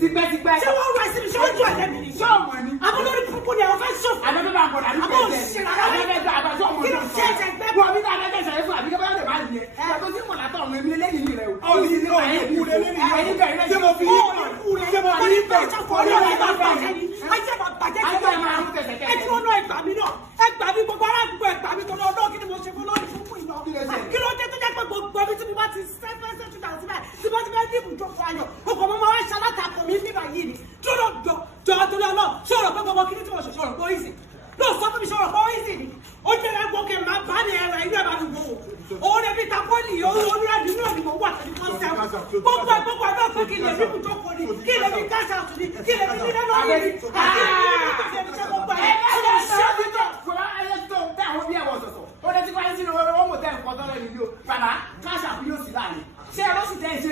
tipẹ́tipẹ́. Ṣé wọ́n rọ ẹsẹ̀ mi? Ṣé wọ́n ju ẹ̀jẹ̀ mi ni? Ṣé ọmọ ni? Àwọn olórí burúkú ni àwọn fẹ́ ṣòfò. Àbẹ̀bẹ̀ bá ń bọ̀ dàbí pẹ̀sẹ̀. Àbẹ̀bẹ̀ gbà àbájọ ọmọ Kí ló náà ṣe ẹ̀jẹ̀ gbẹ́? Wọ́n mi náà lẹ́gẹ̀ẹ́sẹ̀ rẹ̀ fún àbíkẹ́ bá yẹ̀ bá yẹ. Ẹ̀kọ́ tí mo látọ̀ ọ̀run èmi lẹ́yìn rẹ̀ o. Ó ní kú lé lé nìyẹn. Ṣé mo fi yí pọ̀? Ṣé mo fi yí pọ̀? Kí ló dé tó jẹ́ pé gbogbo ibi tí mo bá ti sẹ́fẹ́ sẹ́tù dà síbẹ̀ tí bá ti fẹ́ dìbò jókòó ayọ̀ ọkọ̀ mọ́ máa ń ṣalátakò mi nígbà yìí ni tí ó lọ jọ torí ọlọ́ ṣòro pé gbogbo kíní tí mo ṣòro pé ó yìí sì lóò sọ fún mi ṣòro pé ó yìí sì ni ó jẹ́ ẹgbẹ́ òkè máa bá ní ẹ̀rọ inú ẹ̀ bá dùn gbòòwò òun ẹbí tapọ́lì olúrẹ́dì inú ẹ̀dùn mọ̀ wà tẹ̀lé kọ́ńtẹ́ẹ̀mù gbogbo ẹgbẹ́ pé kí lè rí ibùjókòó ni kí lè rí káṣá ọ̀tún ni kí lè rí nílẹ̀ lọ́rí ni ó lè ti wáyé sínú ọmọ tẹ́ nǹkan tọ́lẹ̀ nílò bàbá káṣà fún yóò sí láàrin ṣé ẹ lọ́sì tẹ́ ìṣe